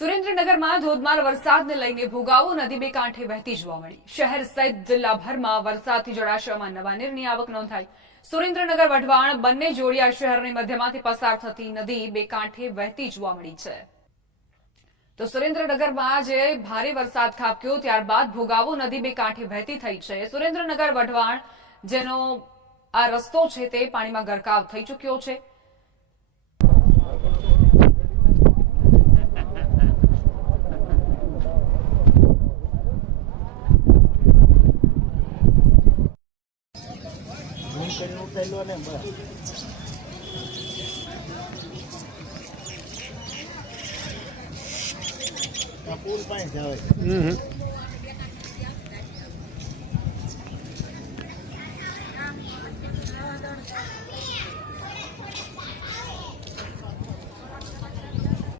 સુરેન્દ્રનગરમાં ધોધમાર વરસાદને લઈને ભોગાવો નદી બે કાંઠે વહેતી જોવા મળી। શહેર સહિત જિલ્લાભરમાં વરસાદથી જળાશયમાં નવા નીરની આવક નોંધાઈ। સુરેન્દ્રનગર વઢવાણ બંને જોડિયા શહેરની મધ્યમાંથી પસાર થતી નદી બે કાંઠે વહેતી જોવા મળી છે। તો સુરેન્દ્રનગરમાં આજે ભારે વરસાદ ખાબક્યો ત્યારબાદ ભોગાવો નદી બે કાંઠે વહેતી થઈ છે। સુરેન્દ્રનગર વઢવાણ જેનો આ રસ્તો છે તે પાણીમાં ગરકાવ થઈ ચૂક્યો છે। પૂલ પાણી જાવે